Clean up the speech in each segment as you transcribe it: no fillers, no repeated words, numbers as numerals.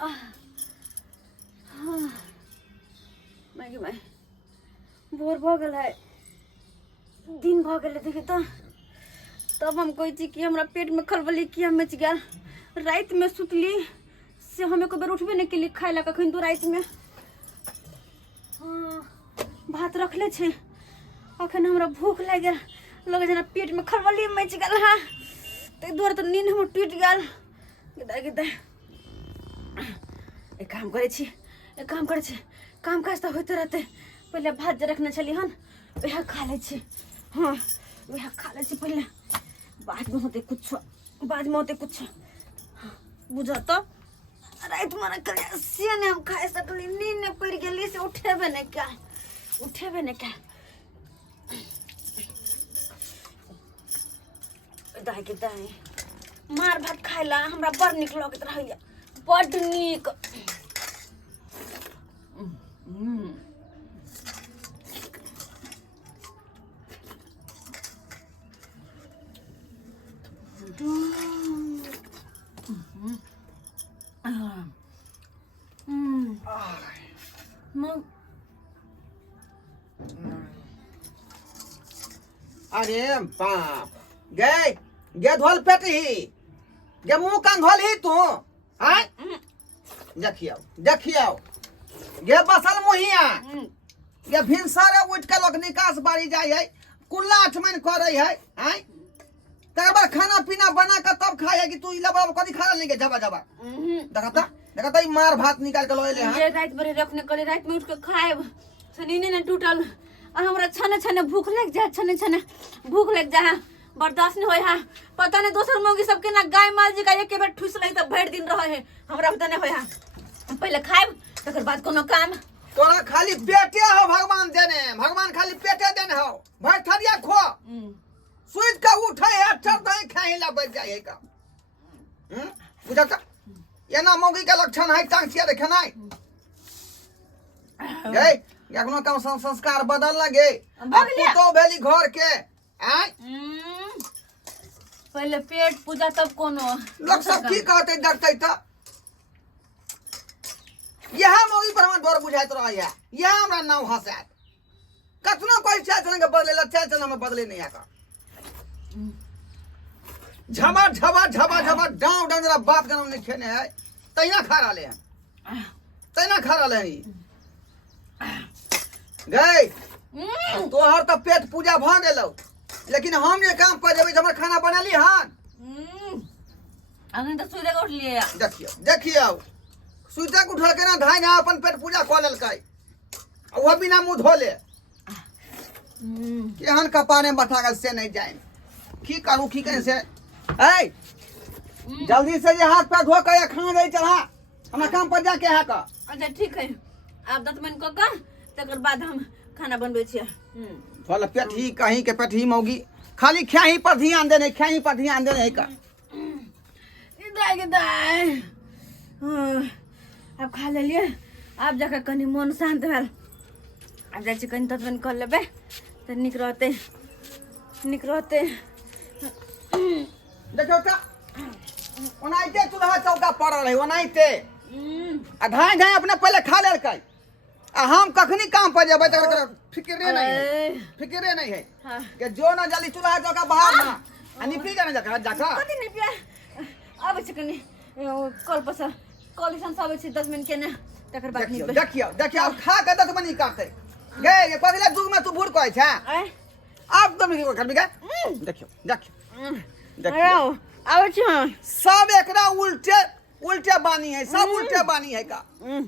मैं भोर भ गल है, दिन भ गल देखिए तो तब हम कोई चीज कि हमरा पेट में खलबली किया मच गया। रात में सुतली से हमें को बेर उठबे नहीं के लिए खाए ला कखन तो रात में भात रखले छे। अखन हमरा भूख लाग गया, लगे जना पेट में खलबली मच गल है। ते दुआरे तो नींद हम टूट गल। गिदा एक काम करे छी, काम काज तो होते रहते। पहले भात जे रखने छली हन वह खा ले छी। हाँ वह खा ले छी पहले, बाद में होते कुछ बुझा तो रात मना करे से ने हम खाए सकली। नींद ने पड़ गेली से उठेबे नहीं क्या। दाई के दाई मार भात खाइला हमरा बड़ निक लगत रहैया, बड़ निक। अरे बाप गे धोल पेट ही गे मुंह कान धोल ही तू आय देखियो गे बसल मुहिया गे भिनसरे उठ के लोग निकास बाड़ी जाय है, कुल्ला आठमन करे है। आय तब खाना पीना बना के तब खाए है कि तू इला कदी खा नहीं के जबा देखता मार भात निकाल के लोले है। ये रात भर रखने कले रात में उठ के खाए सनीने ने टूटल। हमरा छने भूख लग जा बर्दाश्त नहीं होय है। पता नहीं दोसर मोगी सबके ना गाय माल जी का एक बार ठुस लई त भर दिन रहे है। हमरा पता नहीं होय है। पहले खाएब तकर बाद कोनो काम। तोरा खाली पेटे हो भगवान खाली पेटे देने हो। भाई थरिया खो सुइत का उठे है चर दई खाइला बच जाए का। बुझता ये ना मोगी का लक्षण है। टांग छिया देखे नहीं गई या कोनो काम संस्कार बदल लगे। अब तो भेली घर के आय पहले पेट पूजा तब कोनो लोग सब की कहते देखते त यह मोगी पर हमर डर बुझाइत रह है। यह हमरा नाव हंसात कतनो कोई चाहे चलेंगे बदले चाहे चल हम बदले नहीं आका। झबा डांव डंजरा बाप जन्म नहीं खेने है तैना खा रहा है गई तोहर तो पेट पूजा भ गेलौ, लेकिन हम ये काम कर देबै हमर खाना बनाली हन। अखन तो सुते के उठलिए देखियो सुते के उठल के ना धाय ना अपन पेट पूजा क लेलकै वो बिना मुंह धोले केहन कपारे बैठा गल से नहीं जाए। की करू की करे से ए जल्दी से ये हाथ पैर धो के खाना दे चढ़ा हमरा काम पर जाके है का। अच्छा ठीक है आप 10 मिनट को का तकर बाद हम खाना बनबै छियै। फल पेट ही कहीं के पेट ही मौगी खाली ख्याही पर ध्यान देने है का। दाई अब खा लेलिए। अब जाकर कनी मन शांत भेल। अब जाइ छी कनी ततन कर लेबै त निक रहते। देखो का ओनाइते चूल्हा चौका पड़ल है ओनाइते आ धाय अपने पहले खा लेलकै आ हम कखनी काम पर जेबै तकर फिक्रे नहीं है कि जो ना जल्दी चूल्हा चौका बाहर ना आ निपी जाने जाका कति निपिया आबै छै कनी कल पस कॉलिशन सब छै 10 मिनट के ने तकर बाद निपे। देखियो खा के 10 मिनट काटे गे ये पहले जुग में तू बूढ़ कहै छै अब तो मिल कर बिगा। देखियो आबै छै सब एकरा उल्टे बानी है, सब उल्टे बानी है का।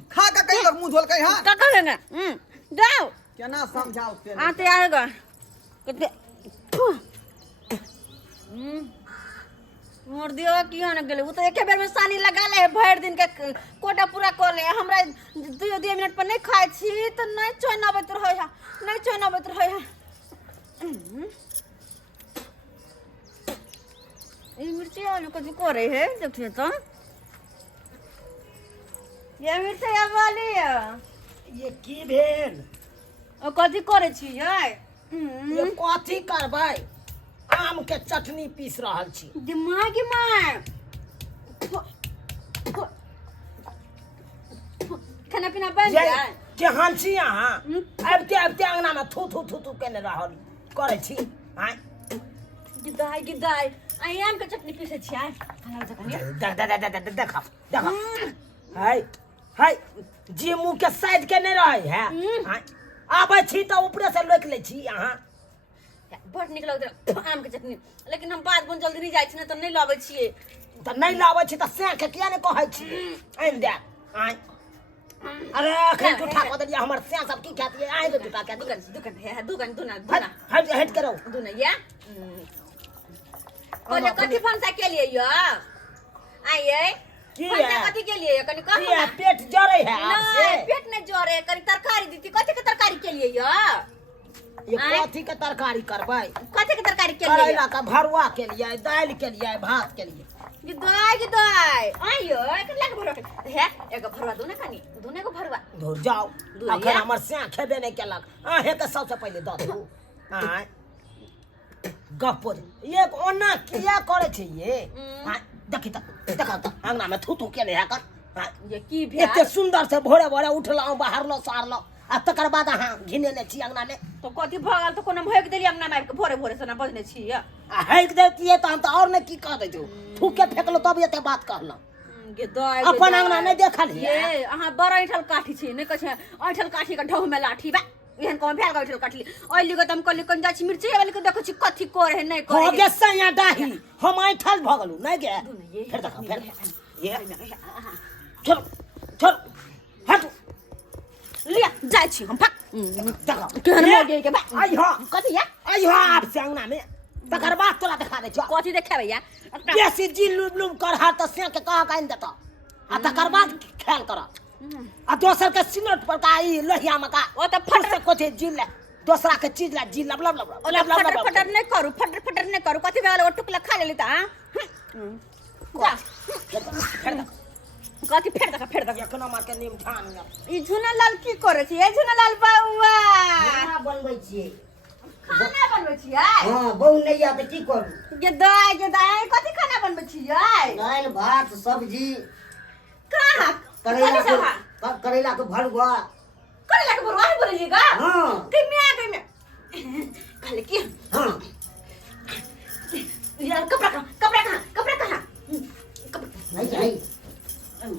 खा के कहीं लोग मुंह धोल के हां का करेंगे जाओ केना समझाओ ते आते आएगा कते मोर दियो कियो न गेले उ तो एके बेर में सानी लगा ले भर दिन के कोटा पूरा कर ले। हमरा 2 मिनट पर नहीं खाइ छी तो नहीं चैन आबैत रहै है। ई मिर्ची आलू कथी करे है देखिए तो ये मिर्ची वाली ये की भेल ओ कथी करे छी ये कथी करबै आम के चटनी पीस रहल छी। दिमागी मार लेकिन अब बन गया केहन छी अहाँ आबिते आबिते अंगना में थू थू थू थू केने रहल करे छी आय गिदाई आई आम के चटनी पीसे छी आय खाना जकनी देख हाय हाय जी मुंह के साइड के नहीं रहे है आय आबै छी त ऊपरे से लोक ले छी अहाँ बड़ निक लगत आम के चटनी लेकिन हम बात बन जल्दी नहीं जाय छी न त नहीं लाबै छिए त नहीं लाबै छी त से के किया नहीं कहै छी आइन दे आय अरे अखन जूठा कह दिया हमर से सब की खाती है आइ दे जूठा के दुकान दुना हट करो दुना या कोने कथि फंसा के लिए यो आइए की फंसा कथि के लिए कनी कह ये पेट जरे है नहीं पेट नहीं जोरे कनी तरकारी दीती कथि के तरकारी के लिए यो ये कथि के तरकारी करबै कथि के तरकारी के लिए करैला का भरुआ के लिए दाल के लिए भात के लिए गिदाई आइयो एक लाख भरुआ है एगो भरुआ दुना कनी दुने को भरुआ दूर जाओ अखन हमर से खेबे नहीं केलक अहे के सबसे पहले द दू आय गप्पो ये ओना किया करे छै ये देखि त देखा त अंगना में थू थू केने है कर ये की भेल एते सुंदर से भोरे भोरे उठलौ बाहरलो सारलो आ तकर बाद अहाँ घिनेने छी अंगना में तो कथि भगल तो कोनो भइक देली अंगना में आबि के भोरे भोरे से ना बजने छी आ हैक देतिए त हम त और ने की कह दे जो थूके फेकलो तब एते बात कहलो गिदाई अपन अंगना नहीं देखल ये अहाँ बड़ ऐठल काठी छी नहीं कछ ऐठल काठी के ढौ में लाठी बा एहन कोन भेल गइठल काटली ओइ लिगो तम कहली कोन जाछि मिर्ची वाली के देखो छी कथि करे नहीं करे हो गे सैया डाही हम ऐठल भगलू नहीं गे फिर देखो फिर ये चल चल हट लिया जाय छी हम फक देखो केहन मर गई के बा आई हो कथि या आई हो आप से अंगना में तकर बाद तोरा देखा दे छ कथि देखाबे या बेसी जिल लुम कर हाथ त से के कहा काइन देता आ तकर बाद खेल कर आ दोसर के सिनट पर का ई लोहिया में का ओ त फट से कोथे जिल ले दोसरा के चीज ला जिल लब लब लब ओ फटर फटर नहीं करू फटर फटर नहीं करू कथि भेल ओ टुकला खा लेली त हां जा कथि फेर दक एखनो मार के नीम ठान ई झुना लाल की करे छी ए झुना लाल बाउआ खाना बनबै छियै खाना बनबै छियै हां बहु नहीं आ त की करू गे दाई कथि खाना बनबै छियै दाल भात सब्जी कहाँ करेला के भरुआ करेला के भरुआ बोलिएगा हां गई में खाले की हां यार कपड़ा कहाँ नहीं जाई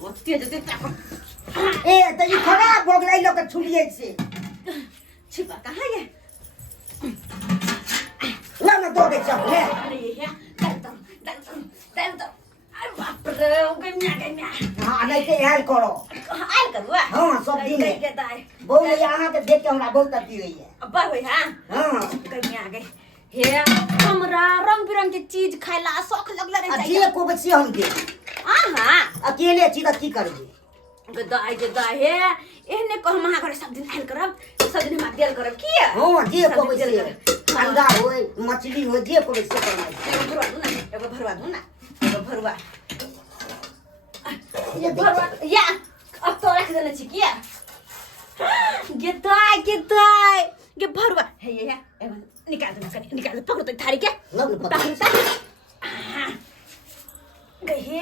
वो तेज ए त ई खराब हो गेलै लोग छुलिए से छिपा कहाँ है ला ना दो दे सब ले अरे ये डाल दो अरे बाप रे ओ गई में हां नहीं ते हेल करो आल करूआ हां सब दिन गई के दाई बहु ये अहाँ के देख के हमरा बहुत अथी होई है अब्बा होई हां हां गई में आ गई हे हमरा रंग बिरंग के चीज खाइला शौक लगला रे अथी को बच्ची हम दे हां अकेले छी त की करबे गदाई हे एहने को हम घर सब दिन आइल करब सब दिन हम देल करब की हां जे को बच्ची अंडा होय मछली होय जे को बच्ची करनाई एगो भरवा दू ना एगो भरवा ये भरवा या अब तो रख देने छी किया गदाई गे भरवा हे ये एगो निकाल दे पकड़ तो थारी के गहे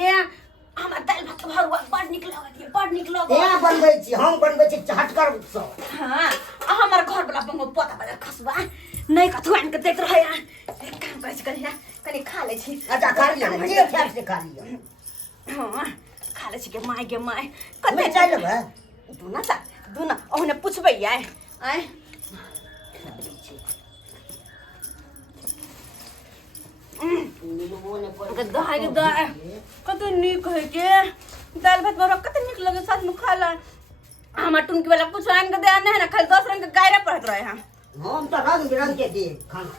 हमरा दाल भात भरुआ बड़ निक लागत ए बनबै छी हम बनबै छी चहटकर सब हां हमर घर वाला बंगो पता बजा खसबा नहीं कथु आन के देख रहे हैं एक काम करे छी कनी खा ले छी अच्छा खा लिया जे खाब से खा लिया हां खा ले छी के माय कते चाइ लेबै दुना ओहने पूछबै आय गदाई कते निक है के दाल भात बड़ा कते निक लगे साथ में खाला हमर टुनकी वाला कुछ आन के दे नहीं ना खाली 10 रंग के गायरा पड़त रहे हैं हम तो रंग बिरंग के दे खाना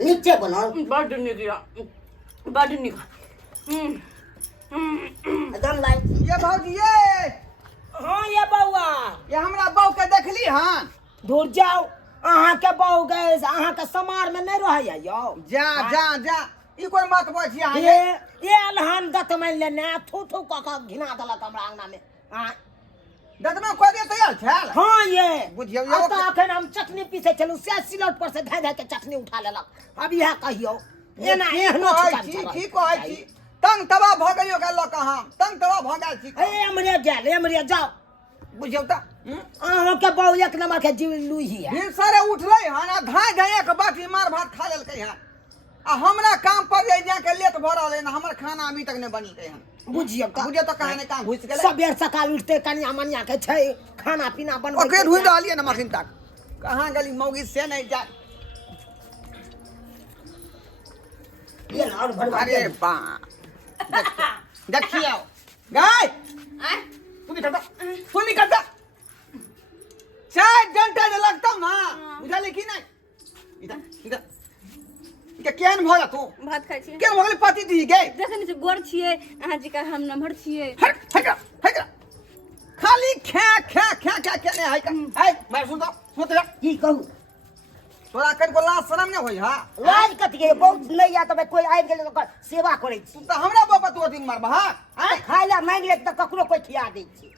नीचे बनल बड़ निक या बड़ निक एकदम लाइट ये भौजी ये हां ये बौआ ये हमरा बहू के देखली हन दूर जाओ अहाँ के बहू गए अहाँ के समार में नहीं रहैया यो जा जा जा ई कोन बात बोल छी अहाँ ये अलहन दत माइन लेने थू थू क घिना दलक हमरा अंगना में हां दतमा कोई दे तैयार छल हाँ ये बुझियौ अब तो अखन हम चटनी पीसे चलू से सिलौट पर से धै के चटनी उठा लेलक अब यह कहियो एना एहनो की कहै छी तंग तबा भ गइयो का ल कहां तंग तबा भ गेल छी ए हमरे जाओ बुझियौ त अहाँ के बहु एक नंबर के जीव लुही है फिर सारे उठलै हन धाय धाय के बाटी मार भात खा लेलकै हन आ हमरा काम पर जा के लेट भ रहलै न हमर खाना अभी तक नहीं बनी है बुझियो तो कहां काम घुस गेलै सबेर सकाल उठते कनिया मनिया के छै खाना पीना बनबै ओके ढूंढ रहलिए न मखिन तक कहां गली मौगी से नहीं जा ये और भरवा अरे बा देखियो गाय तू निकलता चार घंटा जे लगता ना बुझली कि नहीं इधर इधर के केहन भला तू भात खाइ छियै केहन भगले पति दी गे देखै नै गोर छियै अहाँ जी का हम नम्हर छियै हट खाली खे ने है का है मैं सुन जा की कहू तोरा कन को लाज शरम नहीं होई हा लाज कथि के बहुत नहीं या तब कोई आबि गेल तो सेवा करै छी तू त हमरा बाबा तू दिन मारबा हा खाय ला मांग ले त ककरो कोई खिया दै छी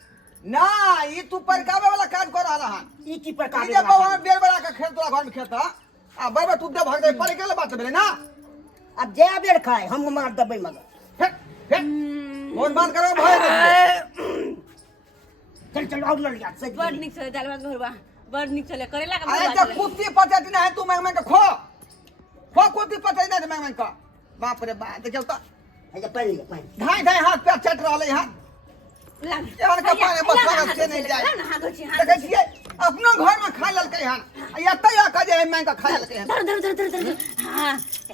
ना ई तू परकावे वाला काज कर रहला हन ई की प्रकार ई जे बाबा बेर बड़ा के खेत तोरा घर में खेत आ बाबा तू दे भाग दे पर के बात भेले ना अब जे बेर खाए हम मार दबै मगर फेक मोन बात करे भाई चल और लड़ जा सच बड़ निक चले दाल भात भरवा बड़ निक चले करेला का अरे भरवा जब कुत्ती पचाती ना है तू मांग मांग के खो कुत्ती पचाती ना मांग मांग का बाप रे बाप देखियो त है पानी धाय हाथ पैर चट रहले हां लाग यार का पानी बस लगा से नहीं जाए ना हाथ छी देखे छिए अपना घर में खा ललकै हन एतै आ का जे मांग के खा ललकै हन धर हां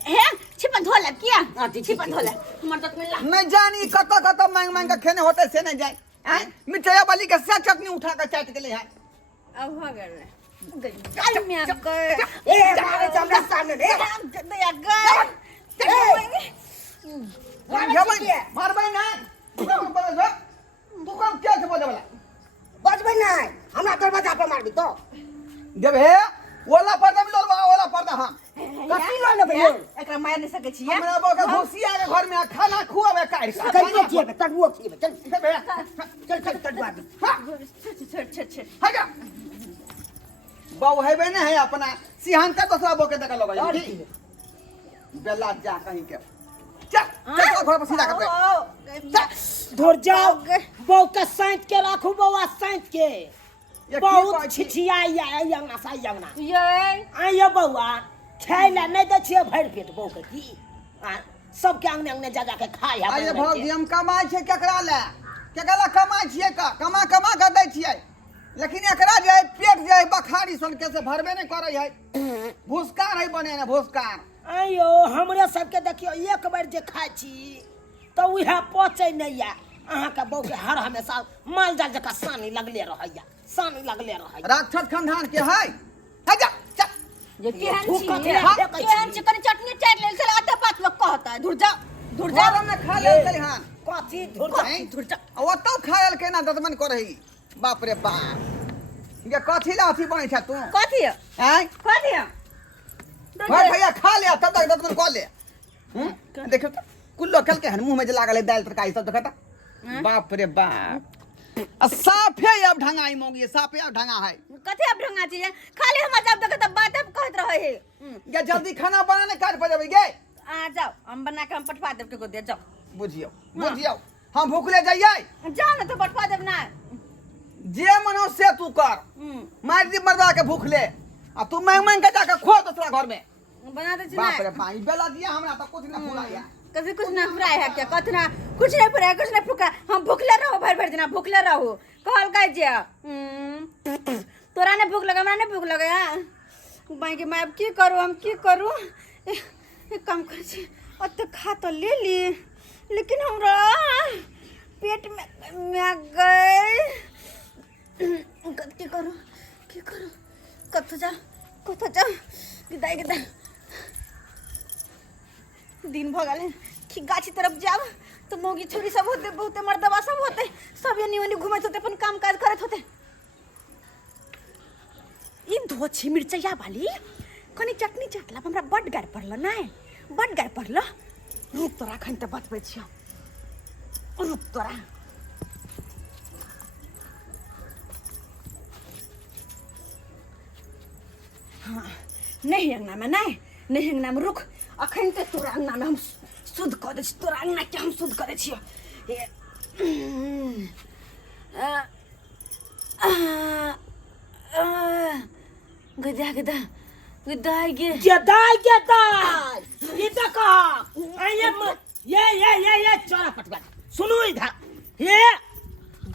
हे छिपन धोला किया छिपन धोला हमर तक मिला मैं जानी कत मांग मांग के खेने होते से नहीं जाए हैं मिठाई वाली के साथ चटनी उठा के चाट के ले है अब हो गेल गल में कर ए मारे चमड़ा सामने रे दया कर मारबै ना तू काम क्या से बोले वाला बजबै नहीं हमरा दरवाजा पर मारबी तो जब है ओला पर्दा में लोलवा ओला पर्दा हम कथि ल लेबै एकरा मार नहीं सकै छी हमरा बका घुसिया के घर में खाना खुआवे काढ़ के कहियो छिए तरुओ छिए चल चल तरुआ दी छट हटा बाऊ है बे है अपना सिहान का दूसरा बोके देख लगा बेला जा कहीं के चल घर पर सीधा कर धुर जाओ बौ के साइंस के राखू बौआ साइंस के बहुत छिछिया यंगना सा यंगना ये आइयो बौआ खाइला नहीं दै छिए भरि पेट बौ के की सब के अंगने जा के खाय है अरे भौजी हम कमाई छे केकरा कमाई छिए का कमा के दै छिए लेकिन एकरा जे पेट जे बखारी सन के से भरबे नहीं करे है भूसकार है बने ना भूसकार आइयो हमरे सबके देखियो एक बार जे खाइ छी तो उहे पचै नहीं या अहाँ के बौ के हर हमेशा माल जाल जका सानी लगले रहैया राक्षस खानदान के है जा चल जे केहन छी कनी चटनी चाट लेल चल अते बात लोग कहता है धुर जा हमने खा लेलकै हन कथी धुर जा ओतौ खा लेलकै ना दतमन करही बाप रे बाप ये कथी ला अथी बनै छ तू कथी हैं कथी भाई भैया खा ले तब तक दतमन कर ले देखो तो कुल्लो खेल के हन मुंह में जे लागल है दाल तरकारी सब देखता बाप रे बाप साफे अब ढंगाई मोगी साफे अब ढंगा है कथी अब ढंगा छी खाली हम जब देखत बात अब कहत रहे है ये जल्दी खाना बनाने काट पर जाबे गे आ जाओ हम बना के हम पटवा देब के दे जाओ बुझियो हम भूखले जाइए जाओ ना तो पटवा देब ना जे मनो से तू कर मार दी मर्दा के भूखले आ तू मांग के जाके खो दूसरा घर में बना दे छी बाप रे भाई बेला दिया हमरा तो कुछ ना फुलाया कभी कुछ ना फुराए है क्या कथी ना कुछ नहीं फुराए कुछ नहीं फुका हम भूखले रहो भर दिन भूखले रहो कहल गए जे तोरा ने भूख लगा हमरा ने भूख लगा भाई के मैं अब की करूं हम की करूं एक काम कर छी अत खा तो ले ली लेकिन हमरा पेट में गए की करूं कत जा गिदाई दिन भगल कि गाछी तरफ जाब तो मौगी छोरी सब होते बहुते मर्दवा सब होते सब एनी ओनी घुमत होते अपन काम काज करत होते ई धोछी मिर्चैया वाली कनी चटनी चटला हमरा बड गार पड़ल नै बड गार पड़ल रुक तोरा खन त बतबै छियो रुक तोरा हाँ नहीं अंगना में नहीं अंगना में रुक अखन ते तोरा अंगना में हम शुद्ध कर दे तोरा अंगना के हम शुद्ध करे छियो गदा गदा गदाई गे गदाई ये देखो ये चोरा पटवा सुनो इधर ये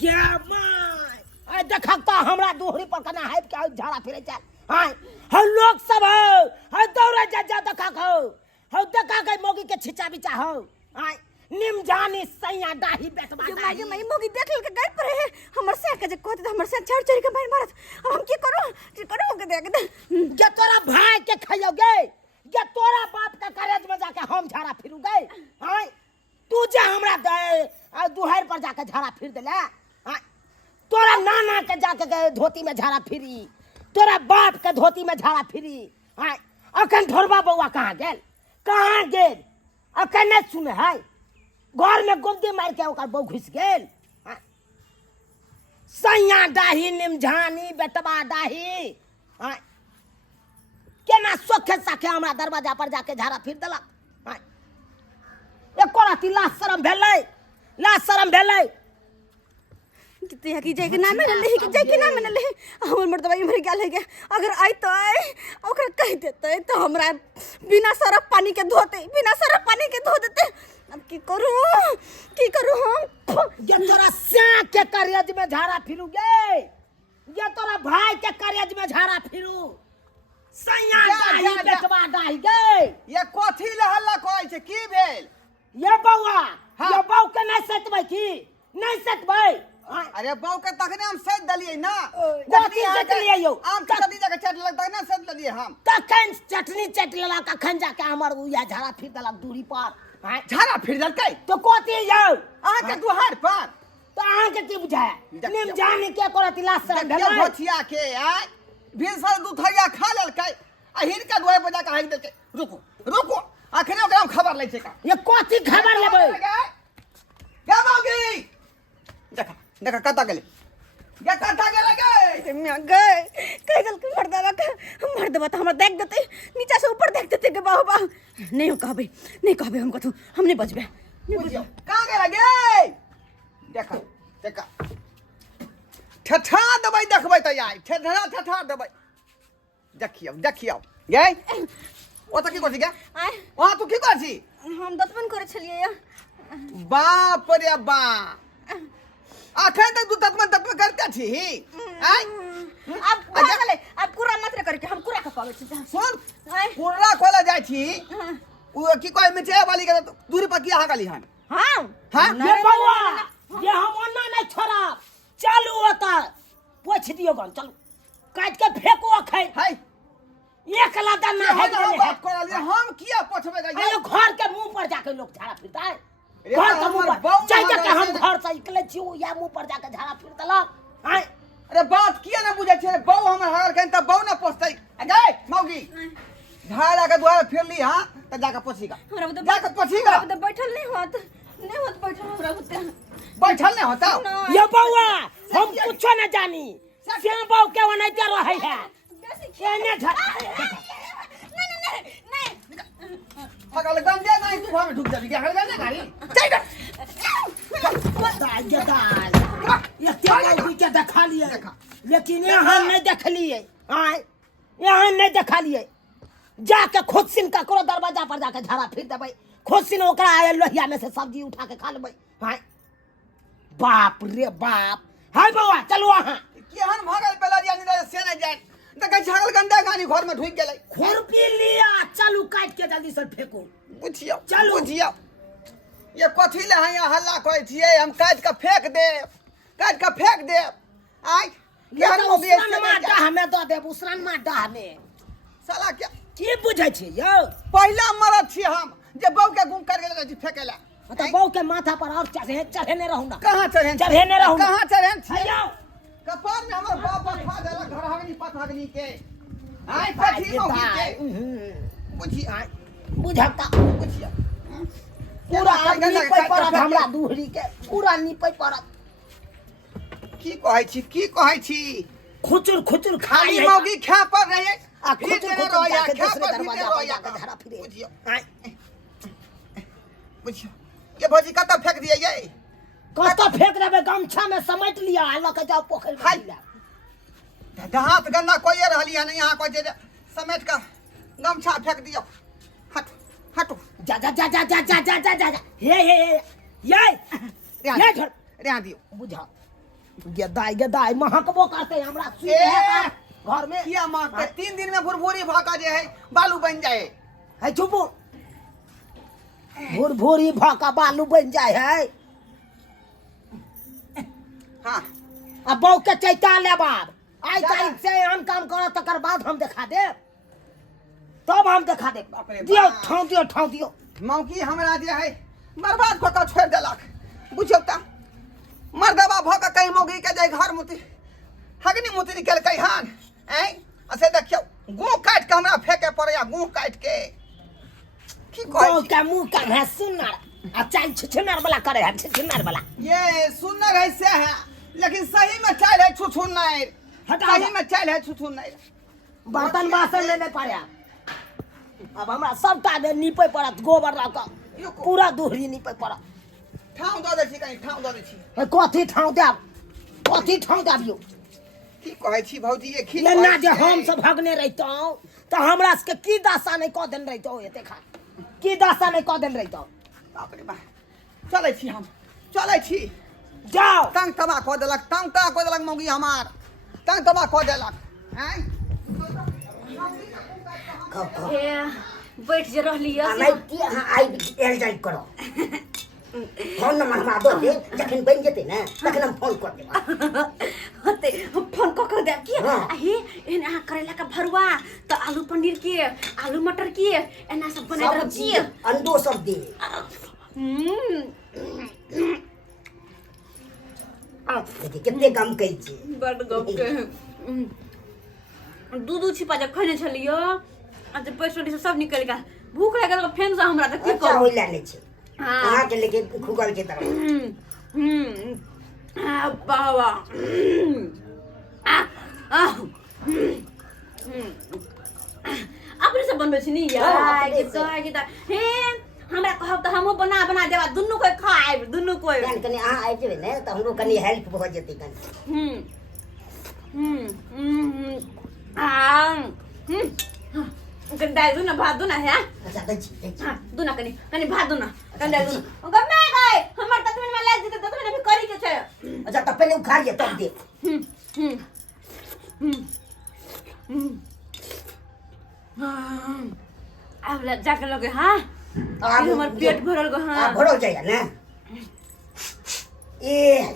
क्या माय देखा तो हमरा दोहरी पर कना है क्या झाड़ा फिरे जा हां हम लोग सब हो दौड़ा जा देखा हो देखा के मोगी के छिचा बिचा हो हां निम जानी सैया डाही बेटवा जो मैं मोगी देख ल के गई पर है हमर से के जे कहते हमर से चढ़ के मार मारत हम की करू के देख दे के तोरा भाई के खइयोगे के तोरा बाप का करेज में जाके हम झाड़ा फिरू गए हां तू जे हमरा दे दुहर पर जाके झाड़ा फिर देला हां तोरा नाना के जाके गए धोती में झाड़ा फिरी तोरा बाप के धोती में झाड़ा फिरी हां अखन ढोरबा बउआ कहां गेल अखन नहीं सुने है घर में गोदी मार के ओकर बहू घुस गेल सैया डाही निमझानी बेटवा डाही केना सोखे साखे हमरा दरवाजा पर जाके झाड़ा फिर देलक एको राती लाज शरम भेलै किते की जाय के नाम में ले के जाय के नाम में ले हमर मर्दवा मर गेल है के अगर आई तो आई ओकर कह देते तो हमरा बिना सरफ पानी के धो देते अब की करू हम ये तोरा स्याह के करेज में झाड़ा फिरू गे ये तोरा भाई के करेज में झाड़ा फिरू सैया डाही बेटवा डाही गे ये कथी ले हल्ला कहै छै की भेल ये बउआ ये बउ के नहीं सतबै की नहीं सतबै अरे बहू के तखने हम सद दलिए ना कथी सतलिए यौ आम चटनी जाके चट लग तखने सद दलिए हम तखन चटनी चट लेलक अखन जाके हमर उया झाड़ा फिर देलक दूरी पर झाड़ा फिर देलकै तो कथी यौ अहाँ के दुहार पर तो अहाँ के की बुझाय निम जानी के करत लाश सर भेलै भोथिया के आय भीसर दूधैया खा लेलकै आ हिनका दुआर पर जाके हाक देलकै रुको अखने ओकरा हम खबर लै छै का ये कथी खबर लेबै गे मौगी देखा कता गेले ये कता गेले गे मैं गए कह गल के मर्दवा तो हमरा देख देते नीचा से ऊपर देख देते के बाबा नहीं कहबे हम कथू हम नहीं बचबे कहां गेले गे देखा ठठा दबै देखबै त आइ ठठा दबै देखियौ गे ओ त की करछि गे वहां तू की करछि हम दतमन करे छलिए बाप रे बाप आखिर तक तू तत्व करते थी अब भागले अब पूरा मत करके हम पूरा खपावे छी सुन पूरा खोला जाय छी ओ की कोई मिठे वाली के दूरी पर किया हागली हन हां ये बउआ ये हम ओन्ना नहीं छोड़ा चलू ओता पोछ दियो गन चलू काट के फेंको अखै है एक लादा ना है बात करा लिए हम किया पोछबे गए अरे घर के मुंह पर जाके लोग झाड़ा फिरता है घर के मुंह पर जाके के हम घर से निकले छी या मुंह पर जाके झाड़ा फिर देलक हैं अरे बात किया ना बुझे छे बहू हमर हार कहीं त बहू ना पोछतै गए मौगी झाड़ा के द्वार फिर ली हां त जाके पोछीगा हमरा तो जाके पोछीगा तो बैठल नहीं होत बैठल हमरा होते बैठल नहीं होता ये बउआ हम कुछ ना जानी श्याम बाऊ के ओनैते रहै है एने नहीं हगल गंदे नहीं तू घर में ढुक जाबी हगल गंदे गाड़ी ये तेरा के देखा लिए लेकिन यहाँ नहीं देख लिए यहाँ नहीं देखा लिए जाके खुद सिन का करो दरवाजा पर जाके झाड़ा फिर देबै खुद सिन ओकरा आए लोहिया में से सब्जी उठा के खा लेबै बाप रे बाप हाय बउआ चलू अहाँ केहन भगल बेलरिया निदर से नहीं जाए देखै छगल गंदा गानी घर में ढुक गेलै खुरपी लिया चलू काट के जल्दी से फेंको बुझियो चलू ये कथी ले यहाँ हल्ला करै छियै हम काट के फेंक देब आइ केहन मोगी डाह में दऽ देब उसरनमा डाह में साला क्या की बुझै छी यौ पहला मरद छी हम जे बहू के गुम कर गेल छी फेंकेला तो बहू के माथा पर और चढ़ेने रहू ना कहां चढ़ेने रहू कहां चढ़ेन छी यौ कपार में हमर बाप खा देलक घर हगनी पत हगनी के आइ कथी मोगी के बुझी आइ बुझता बुझिया पूरा निपै पड़त हमरा दूहरी के पूरा निपै पड़त की कहै छी खुचुर खाली मौगी खा पर रहे आ खुद भीतर खुद रह जाके या दूसरे खा पर दरवाजा भीतर पर रह या जाके धरा फिरे बुझियो आय बुझियो ये भौजी कतऽ फेंक दिए ये कत फेंक देबे गमछा में समेट लिया आ लके जाओ पोखर में हाय। गिरा हाथ गंदा कोई रहली है नहीं यहाँ कोई जे समेट का गमछा फेंक दियो हट हटो जा जा जा जा जा जा जा जा जा ये ये घर रेहा दियो बुझा गदाई महकबो करते हमरा सुई ए! है घर में किया मां के 3 दिन में भुरभुरी भाका जे है बालू बन जाए है चुप भूरी भाका बालू बन जाए है हाँ अब बहू के चैता ले बाब आई जा। तारीख से हम काम करो तकर बाद हम दिखा दे तब हम दिखा दे बाप रे दियो बाप। ठाव दियो मौकी हमरा जे है बर्बाद कऽ कऽ छोड़ि देलक बुझियौ तऽ मर्दबा भऽ कऽ कहीं मौगी के जाय घर मुती हगनी मुती निकलकै हन ऐं असे देखियौ गूँ काटि कऽ हमरा फेंके पड़ैया गूँ काटि के की कहै बहू छी का मुंह का है सुनर आ चाल छिछनर वाला करे है छिछनर वाला ये सुनर है से है लेकिन सही में चाल है छुछुन्नर हटा सही में चाल है छुछुन्नर बर्तन बासन लेने पड़े अब हमरा सबटा दे नीपे पड़त गोबर लऽ कऽ पूरा दूहरी नीपे पड़त ठाव दऽ दै छी कहीं ठाव दऽ दै छी हे कथी ठाव देब यौ की कहै छी भौजी ये खी लेना जे हम सब भगने रहितौं तऽ हमरा सबके की दशा नहि कऽ देन रहितौ एते खा की दशा नहि कऽ देन रहितौ बाप रे बाप चलै छी हम चलै छी जाओ तंग तबाह कऽ देलक तंग तबाह कऽ देलक मौगी हमार तंग तबाह कऽ देलक हैं ए बैठ जे रहली नहीं कि अहाँ आई एल जाई करो फोन नंबर हमरा दो दे जखन बन जेतै ने तखन हम फोन कर देब होते फोन कऽ दे कि हाँ। हे एहन अहाँ करेला का भरुआ तऽ आलू पनीर के आलू मटर के एना सब बना रहल सब्जी छियै अंडो सब दे देखिए कितने गम कही छी बड गप के दूध छिपा जब खैने छलियो आ जब पैसोडी से सब निकल गया भूख लागल फेन से हमरा तऽ की अच्छा करू होई लाने छी हाँ। अहाँ के लेके खुगल के तरफ बाबा अपने से बनबै छी नी हाँ, यार अपने के से। तो के हे हमरा कहब तऽ हमहु बना बना देबा दुन्नु कोई खाइब दुन्नु कोई यानी कनी अहाँ आबि जेबै ने तऽ हमरो कनी हेल्प भऽ जेतै कनी कनि दालि दू न भात दू न है अच्छा दै छी दू न कनि भात दू न कनि दालि दू न गमे गए हमर ततमे में लाग जेतै ततमे भी करी के छै अच्छा तऽ पहिले उखाड़िए तब दे अब जाके लगे हाँ आब हमर पेट भरल गो हाँ भरल जाइए ने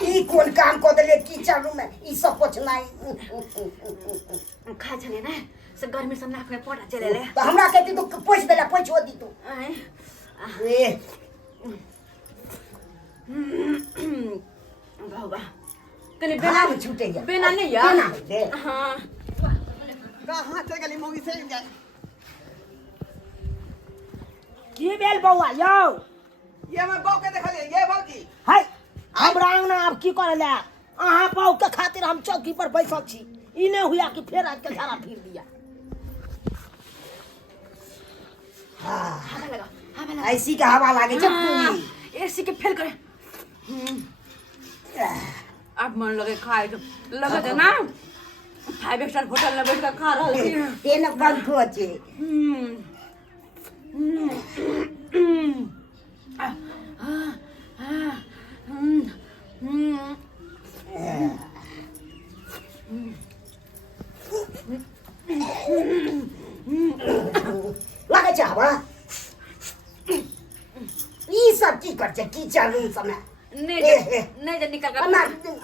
ई कोन काम कऽ देलियै किचन में ई सब पोछनाइ खा छले ना से गर्मी से नाक में पोटा चले ले तऽ हमरा कहती तू पोछि देला पोछि दी तू आय ए बाबा कनि बेना घाम छूटैया बेना नहीं यार बेना नहीं दे हाँ कहाँ चल गेली मौगी से जाए की भेल बौआ यौ ये मैं बौ के देखलिए ये भौजी है हमरा अंगना आब की करे ले अहाँ बहू के खातिर हम चौकी पर बैसल छी ई नहीं हुआ कि फेर आज के झाड़ा फिर दिया हवा लगा ऐसी के हवा लागे छै पूरी एसी के फेल करे अब मन लगे खाए के लगे छै ना 5 स्टार होटल में बैठ के खा रहल छी तेन पंखो छै लागे छै हवा ई सब की कर छै किचन रूम सब में नहीं जे निकाल के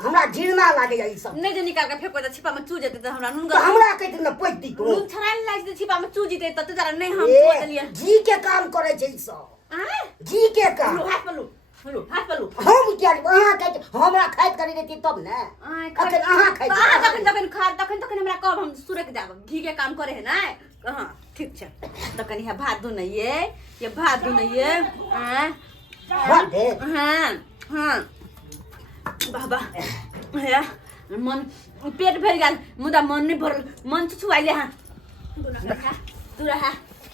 हमरा घृणा लागे ई सब नहीं जे निकाल के फेंको त छिपा में चू जेते त हमरा नून तऽ हमरा कहती न पोछि दी तू नून छराई लाग जेते छिपा में चू जेते त तोरा नहीं हम सोच लिया जी के काम करे छै ई सब आ जी के काम हाथ पलू हाथ पलू हम क्या अहाँ कहै हमरा खाइत करी रहती तब ने अखन अहाँ खाइत तखन खा तखन हमरा कब हम सुरक जाब घी के काम करे है ना हां ठीक छै त कनी है भात दू न ये भात दू न ये भात दे हां हां बाबा है मन पेट भर गेल मुदा मन नहीं भरल मन छुआइले हां तू रहा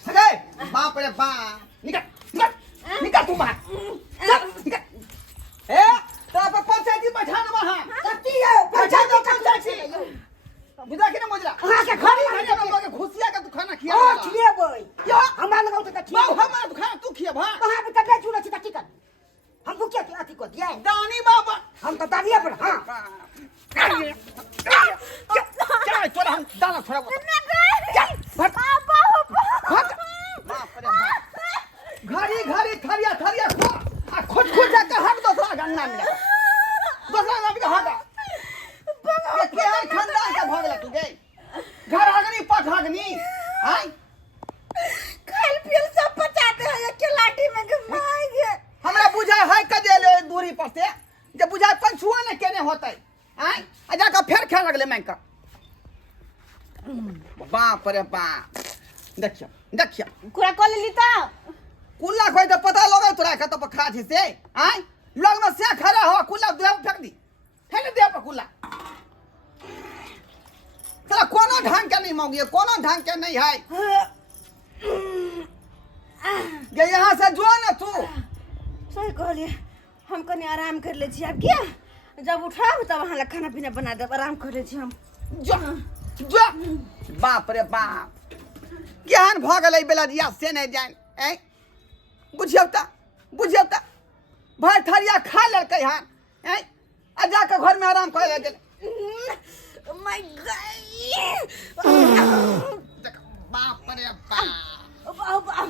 सगे बाप रे बाप निकल निकल निकल तू बाहर चल निकल ए तो पे पंचायती बैठा न वहां कती है बैठा दो पंचायती बुझा के ना मुजरा हां के खड़ी खाने में लोगे खुशिया का तू खाना खिया ओ खिए बोई क्या हमरा लगाउ त खिए बाऊ हमारा तू खाना तू खिया भा कहां पे कबे चुरा छी त कर हम भूखे के अथी को दिया दानी बाबा हम तो दानिया पर हां चल चल हम दाना छोड़ा चल भट पापा भट बाप रे बाप घड़ी घड़ी थरिया थरिया खो आ खुद खुद जाके हट दूसरा गन्ना में दूसरा गन्ना में हट ये केहन खानदान का भगला तू गई घर आगनी पट आगनी आई खाइल पियल सब पचाते हैं ये के लाठी में के मार गए हमरा बुझाय है कदे ले दूरी पर से जे बुझाय पंछुआ ने केने होतै आई आ जाके फेर खेल लगले मैं का बाप रे बाप देखियो देखियो कुरा कर लेली त कुल्ला खोई तो पता लगे तोरा के तो पर खा छी से आई लोग में से खड़ा हो कुल्ला देह पे फेंक दी फेंक दे पे कुल्ला चला कोनो ढंग के नहीं मौगी कोनो ढंग के नहीं है ये यहाँ से जो ना तू सही कहलिए हम कनी आराम कर ले छी अब क्या जब उठाब तब वहां खाना पीना बना दे आराम कर ले छी हम जो जो बाप रे बाप केहन भ गेलै बेला दिया से नहीं जान ए बुझियौ त भाई थरिया खा लेलकै हन ए आ जाके घर में आराम करे गेल माय बाप रे बाप बाबा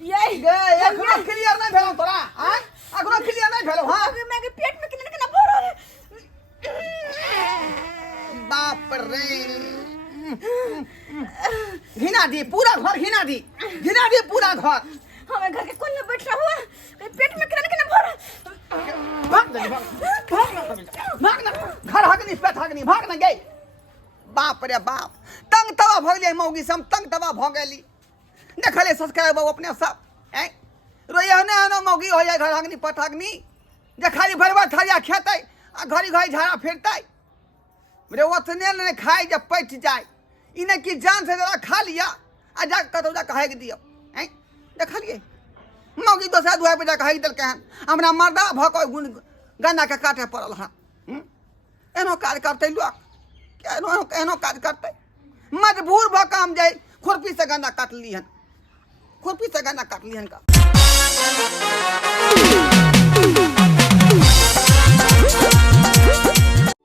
ये गे एखनो क्लियर नहीं भेलौ तोरा हैं एखनो क्लियर नहीं भेलौ हां अभी मैं के पेट में कितना भरो है बाप रे घिना दी पूरा घर घिना दी पूरा घर हमें घर के कोन में बैठा हुआ पेट में कितना भरो भाग ना घर हगनी पेट हगनी भाग ना गई बाप रे बाप तंग तवा भ गेलै मौगी सम तंग तवा भ गेली देखले सब्सक्राइब अपने सब हैं रोया ने आनो मौगी हो जाए घर हगनी पेट हगनी जे खाली भरवा थरिया खेतै आ घड़ी घड़ी झाड़ा फिरतै रे ओतने ने खाई जब पैठ जाए इने की जान से जरा खा लिया आ जा कतौ जा कहे के दियो हैं देखलिए मौगी दोसरा दुआर पे जा कहे दल केहन हमरा मर्दा भको गुण गन्ना के काटे पड़ल हां एनो काज करतै लोग एनो काज करतै मजबूर भ काम जाए खुरपी से गन्ना काट लीहन का